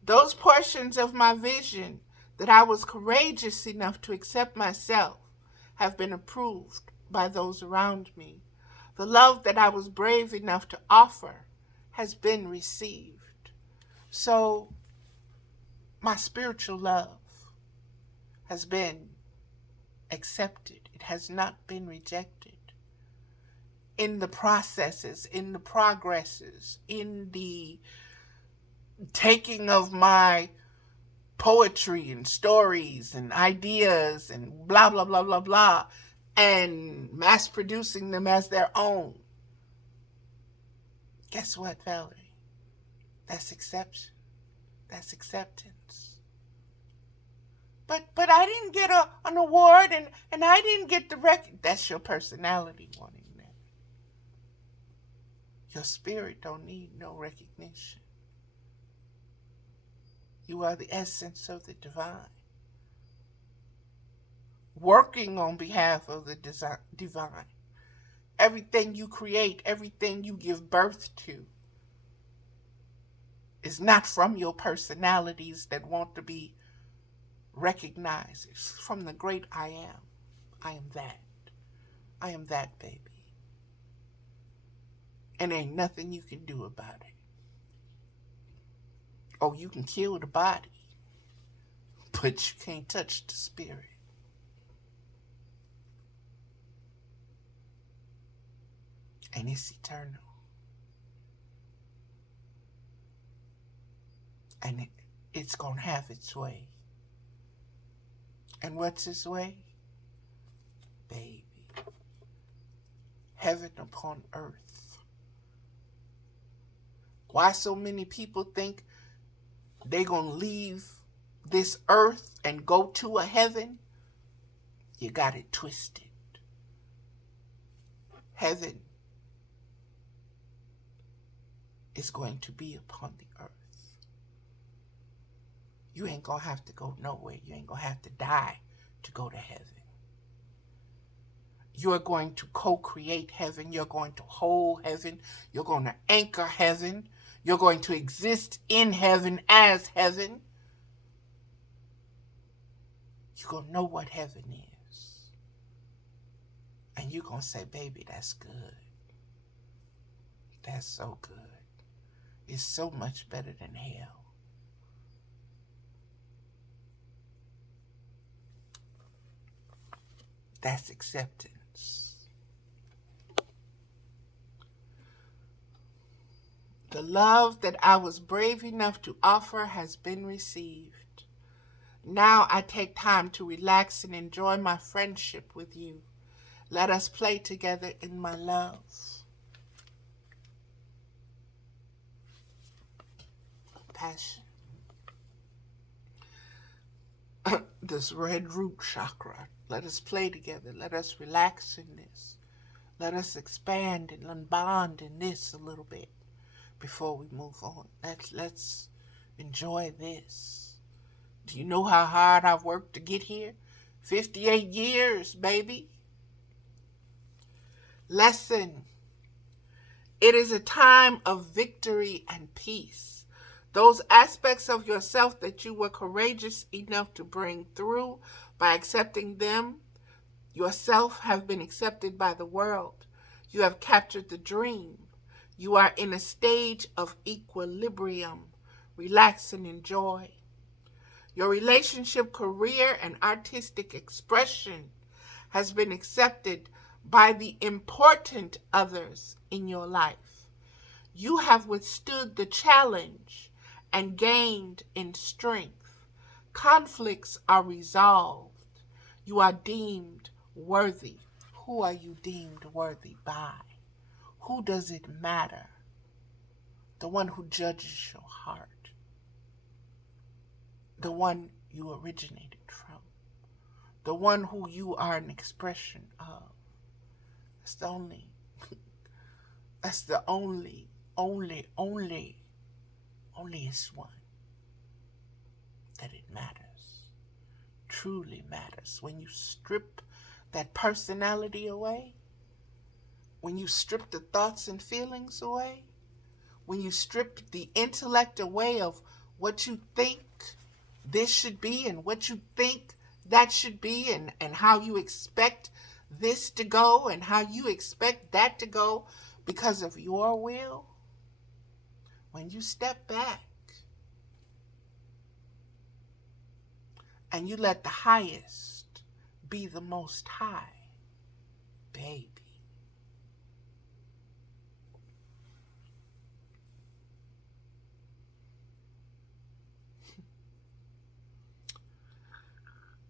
Those portions of my vision that I was courageous enough to accept myself have been approved by those around me. The love that I was brave enough to offer has been received. So my spiritual love has been accepted. It has not been rejected. In the processes, in the progresses, in the taking of my poetry and stories and ideas and blah, blah, blah, blah, blah, and mass producing them as their own. Guess what, Valerie? That's acceptance. That's acceptance. But I didn't get an award and I didn't get the record. That's your personality wanting that. Your spirit don't need no recognition. You are the essence of the divine, working on behalf of the divine. Everything you create, everything you give birth to, is not from your personalities that want to be recognized. It's from the great I am. I am that. I am that, baby. And ain't nothing you can do about it. Oh, you can kill the body, but you can't touch the spirit. And it's eternal. And it's going to have its way. And what's its way? Baby. Heaven upon earth. Why so many people think they're going to leave this earth and go to a heaven? You got it twisted. Heaven is going to be upon the earth. You ain't going to have to go nowhere. You ain't going to have to die to go to heaven. You're going to co-create heaven. You're going to hold heaven. You're going to anchor heaven. You're going to exist in heaven as heaven. You're going to know what heaven is. And you're going to say, baby, that's good. That's so good. It's so much better than hell. That's acceptance. The love that I was brave enough to offer has been received. Now I take time to relax and enjoy my friendship with you. Let us play together in my love. Passion. This red root chakra. Let us play together. Let us relax in this. Let us expand and bond in this a little bit before we move on. Let's enjoy this. Do you know how hard I've worked to get here? 58 years, baby. Lesson. It is a time of victory and peace. Those aspects of yourself that you were courageous enough to bring through by accepting them yourself have been accepted by the world. You have captured the dream. You are in a stage of equilibrium. Relax and enjoy. Your relationship, career, and artistic expression has been accepted by the important others in your life. You have withstood the challenge and gained in strength. Conflicts are resolved. You are deemed worthy. Who are you deemed worthy by? Who does it matter? The one who judges your heart. The one you originated from. The one who you are an expression of. That's the only is one that it matters, truly matters. When you strip that personality away, when you strip the thoughts and feelings away, when you strip the intellect away of what you think this should be and what you think that should be, and how you expect this to go and how you expect that to go because of your will, when you step back and you let the highest be the most high, baby,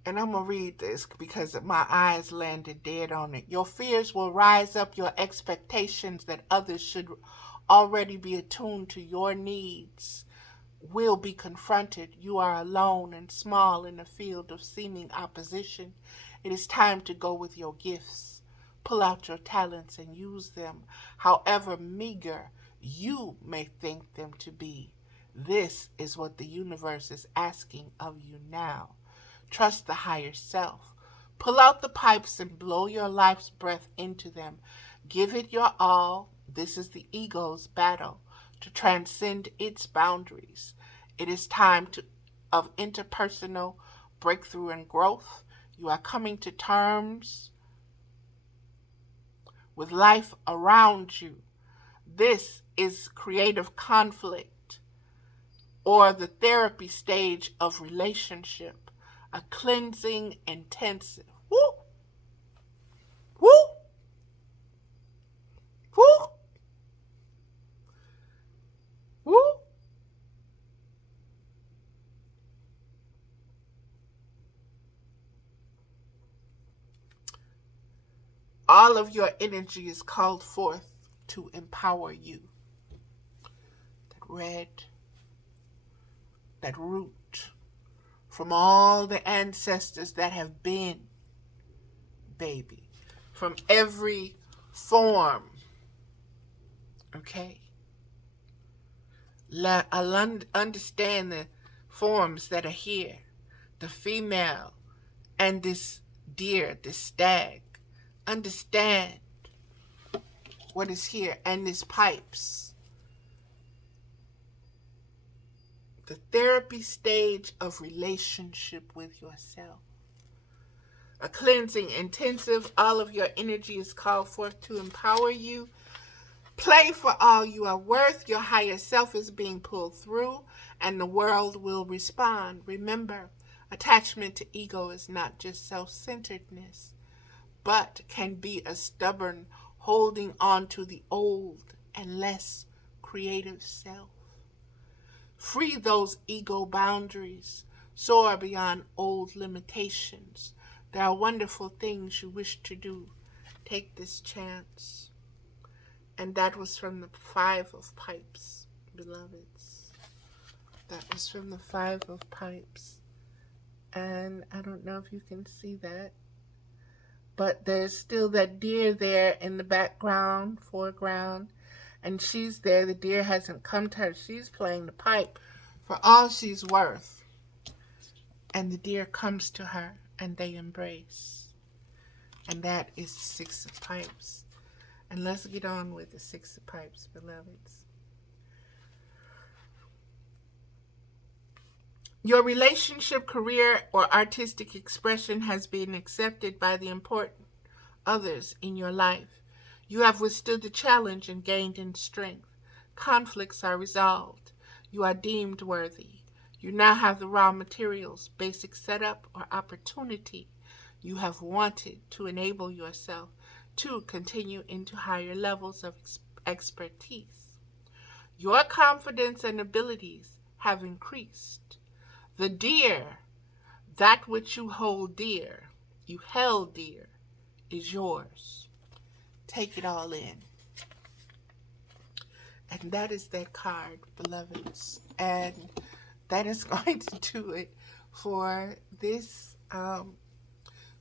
And I'm going to read this because my eyes landed dead on it. Your fears will rise up, your expectations that others should already be attuned to your needs will be confronted. You are alone and small in a field of seeming opposition. It is time to go with your gifts. Pull out your talents and use them, however meager you may think them to be. This is what the universe is asking of you now. Trust the higher self. Pull out the pipes and blow your life's breath into them. Give it your all. This is the ego's battle to transcend its boundaries. It is time of interpersonal breakthrough and growth. You are coming to terms with life around you. This is creative conflict, or the therapy stage of relationship, a cleansing intensive. Woo! Woo! Woo! Woo! All of your energy is called forth to empower you. That red, that root from all the ancestors that have been, baby, from every form. Okay? Understand the forms that are here. The female and this deer, this stag. Understand what is here, and these pipes. The therapy stage of relationship with yourself. A cleansing intensive. All of your energy is called forth to empower you. Play for all you are worth. Your higher self is being pulled through, and the world will respond. Remember, attachment to ego is not just self-centeredness, but can be a stubborn holding on to the old and less creative self. Free those ego boundaries. Soar beyond old limitations. There are wonderful things you wish to do. Take this chance. And that was from the Five of Pipes, beloveds. That was from the Five of Pipes. And I don't know if you can see that, but there's still that deer there in the background, foreground, and she's there. The deer hasn't come to her. She's playing the pipe for all she's worth. And the deer comes to her, and they embrace. And that is the Six of Pipes. And let's get on with the Six of Pipes, beloveds. Your relationship, career, or artistic expression has been accepted by the important others in your life. You have withstood the challenge and gained in strength. Conflicts are resolved. You are deemed worthy. You now have the raw materials, basic setup, or opportunity you have wanted to enable yourself to continue into higher levels of expertise. Your confidence and abilities have increased. The deer, that which you hold dear, you held dear, is yours. Take it all in. And that is that card, beloveds. And that is going to do it for this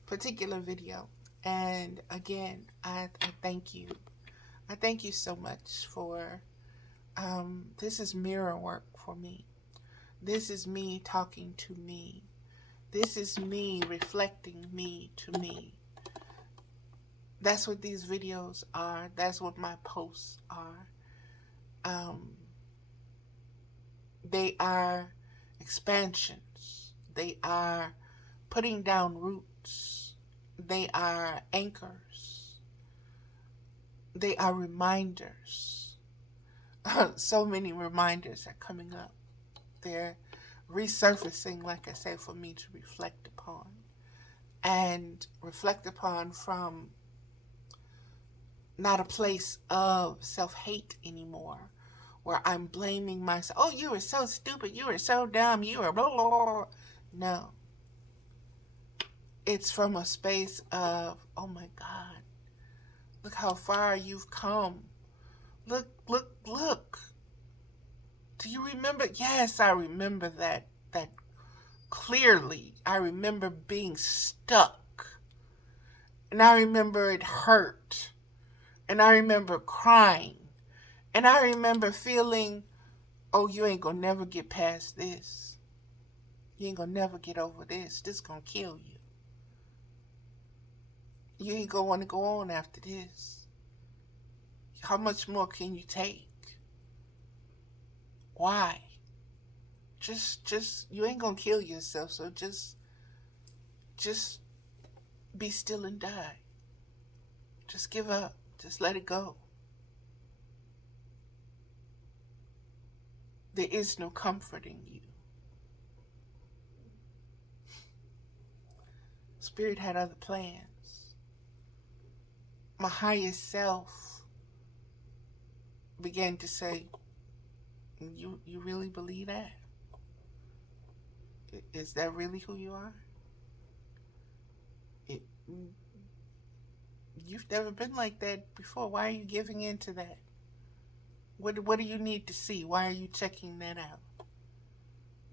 particular video. And again, I thank you. I thank you so much for, this is mirror work for me. This is me talking to me. This is me reflecting me to me. That's what these videos are. That's what my posts are. They are expansions. They are putting down roots. They are anchors. They are reminders. So many reminders are coming up. They're resurfacing, like I said, for me to reflect upon. And reflect upon from not a place of self-hate anymore, where I'm blaming myself. Oh, you were so stupid. You were so dumb. You were blah, blah, blah. No. It's from a space of, oh my God, look how far you've come. Look, look, look. Do you remember? Yes, I remember that clearly. I remember being stuck. And I remember it hurt. And I remember crying. And I remember feeling, oh, you ain't gonna never get past this. You ain't gonna never get over this. This gonna kill you. You ain't gonna want to go on after this. How much more can you take? Why? Just, you ain't gonna kill yourself, so just be still and die. Just give up. Just let it go. There is no comfort in you. Spirit had other plans. My highest self began to say, you really believe that? Is that really who you are? You've never been like that before. Why are you giving in to that? What do you need to see? Why are you checking that out?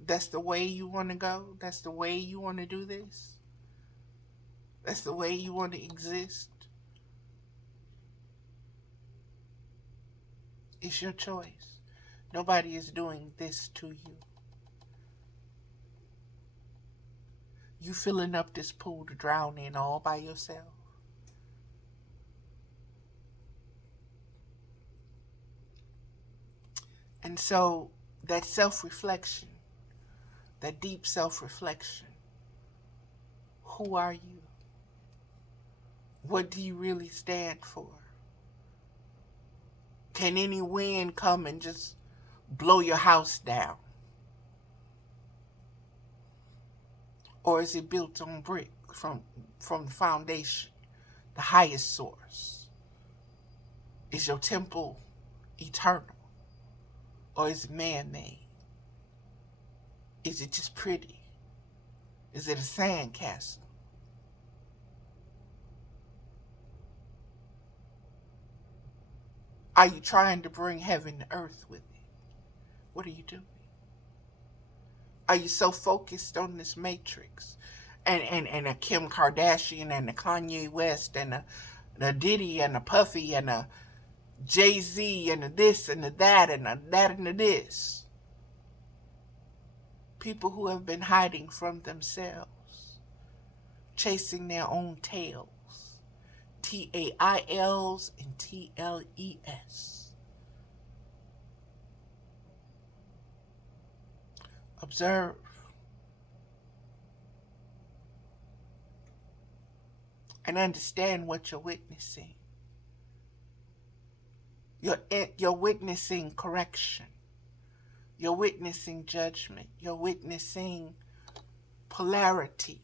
That's the way you want to go? That's the way you want to do this? That's the way you want to exist? It's your choice. Nobody is doing this to you. You filling up this pool to drown in all by yourself. And so that self-reflection, that deep self-reflection, who are you? What do you really stand for? Can any wind come and just blow your house down? Or is it built on brick from the foundation, the highest source? Is your temple eternal? Or is it man-made? Is it just pretty? Is it a sand castle? Are you trying to bring heaven to earth with it? What are you doing? Are you so focused on this matrix and a Kim Kardashian and a Kanye West and a Diddy and a Puffy and a Jay-Z and a this and a that and a that and a this? People who have been hiding from themselves, chasing their own tails. TAILs and TLES. Observe. And understand what you're witnessing. You're witnessing correction. You're witnessing judgment. You're witnessing polarities.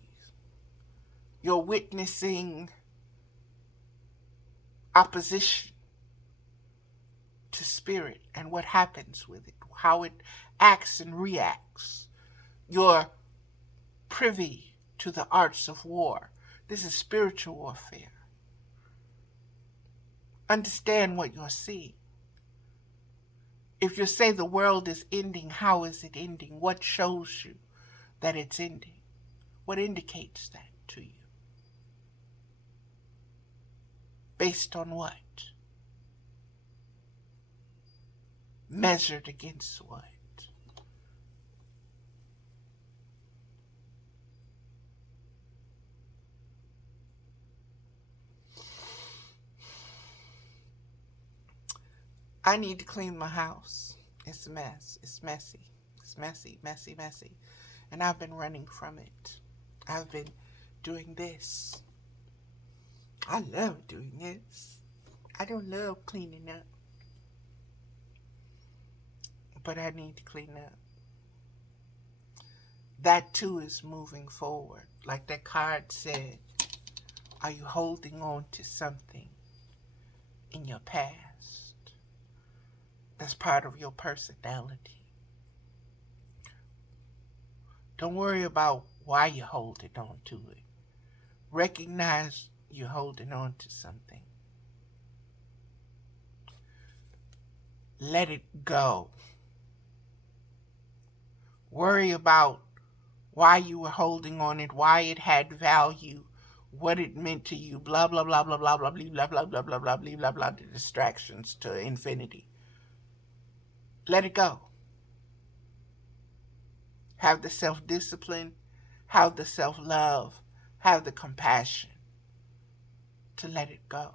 You're witnessing opposition to spirit and what happens with it, how it acts and reacts. You're privy to the arts of war. This is spiritual warfare. Understand what you're seeing. If you say the world is ending, how is it ending? What shows you that it's ending? What indicates that to you? Based on what? Measured against what? I need to clean my house. It's a mess. It's messy. It's messy, messy, messy. And I've been running from it. I've been doing this. I love doing this. I don't love cleaning up. But I need to clean up. That too is moving forward. Like that card said, are you holding on to something in your past that's part of your personality? Don't worry about why you're holding on to it. Recognize you're holding on to something. Let it go. Worry about why you were holding on it, why it had value, what it meant to you, blah, blah, blah, blah, blah, blah, blah, blah, blah, blah, blah, blah, blah, blah, the distractions to infinity. Let it go. Have the self-discipline, have the self-love, have the compassion to let it go.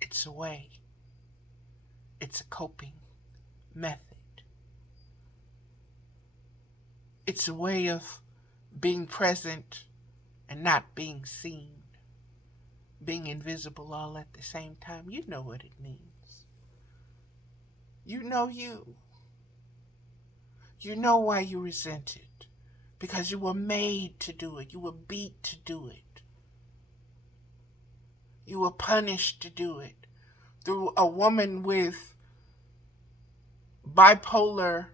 It's a way. It's a coping method. It's a way of being present and not being seen. Being invisible all at the same time. You know what it means. You know you. You know why you resent it. Because you were made to do it. You were beat to do it. You were punished to do it. Through a woman with bipolar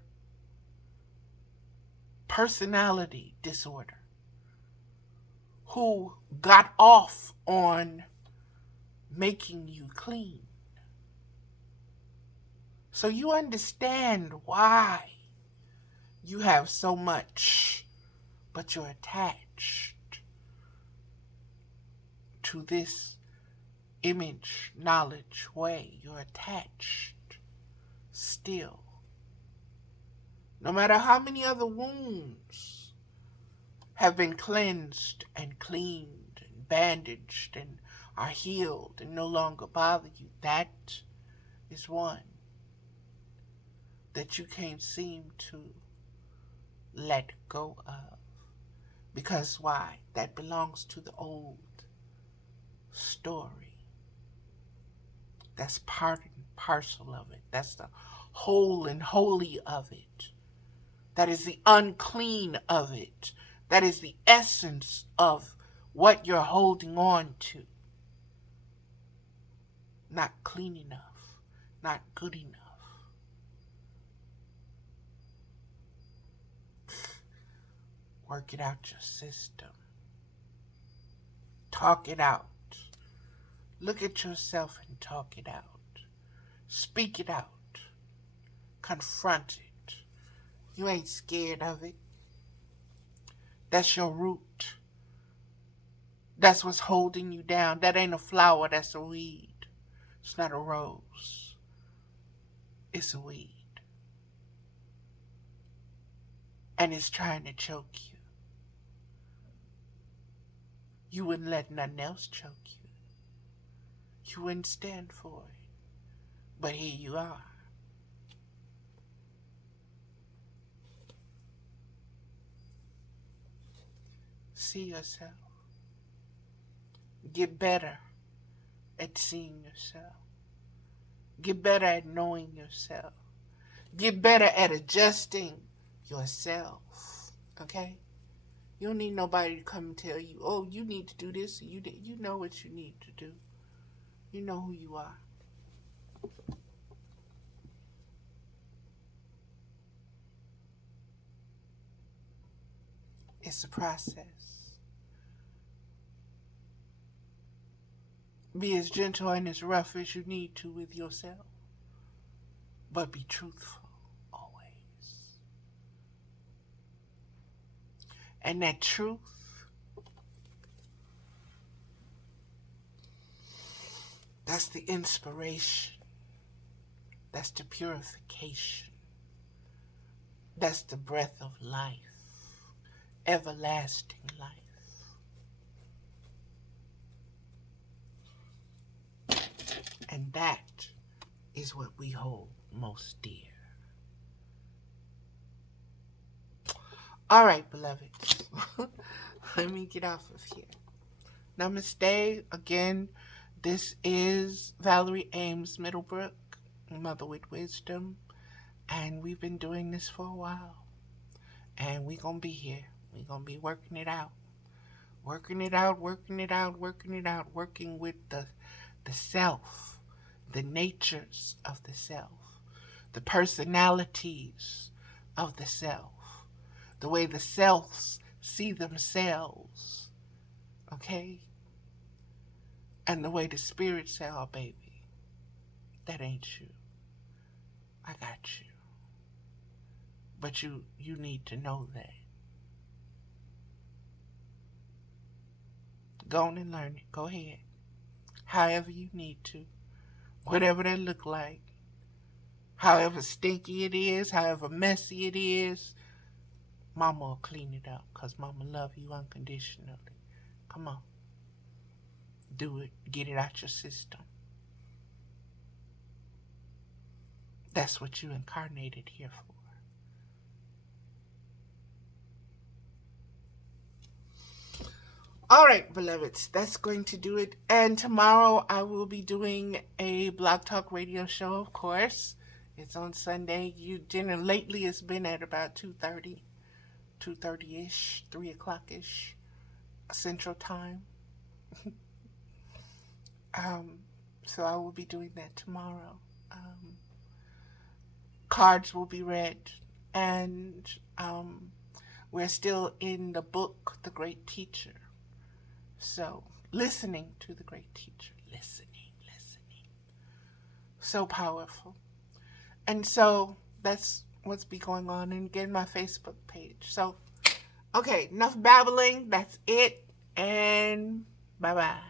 personality disorder who got off on making you clean. So you understand why you have so much, but you're attached to this image, knowledge, way. You're attached still. No matter how many other wounds have been cleansed and cleaned and bandaged and are healed and no longer bother you, that is one that you can't seem to let go of. Because why? That belongs to the old story. That's part and parcel of it. That's the whole and holy of it. That is the unclean of it. That is the essence of what you're holding on to. Not clean enough. Not good enough. Work it out your system. Talk it out. Look at yourself and talk it out. Speak it out. Confront it. You ain't scared of it. That's your root. That's what's holding you down. That ain't a flower, that's a weed. It's not a rose. It's a weed. And it's trying to choke you. You wouldn't let nothing else choke you. You wouldn't stand for it. But here you are. See yourself. Get better at seeing yourself. Get better at knowing yourself. Get better at adjusting yourself. Okay? You don't need nobody to come and tell you, oh, you need to do this. You know what you need to do. You know who you are. It's a process. Be as gentle and as rough as you need to with yourself. But be truthful always. And that truth that's the inspiration. That's the purification. That's the breath of life. Everlasting life. And that is what we hold most dear. All right, beloveds. Let me get off of here. Namaste. Again, this is Valerie Ames Middlebrook, Mother with Wisdom. And we've been doing this for a while. And we're going to be here. We're going to be working it out. Working it out, working it out, working it out. Working with the self. The natures of the self, the personalities of the self, the way the selves see themselves, okay? And the way the spirit say, oh, baby, that ain't you. I got you. But you need to know that. Go on and learn it. Go ahead. However you need to. Whatever that look like. However stinky it is, however messy it is, Mama will clean it up because Mama love you unconditionally. Come on. Do it. Get it out your system. That's what you incarnated here for. All right, beloveds, that's going to do it. And tomorrow I will be doing a Blog Talk radio show, of course. It's on Sunday. Dinner lately has been at about 2:30-ish, 3 o'clock-ish Central Time. So I will be doing that tomorrow. Cards will be read. And we're still in the book, The Great Teacher. So, listening to the great teacher. Listening. So powerful. And so, that's what's be going on. And again, my Facebook page. So, okay, enough babbling. That's it. And bye-bye.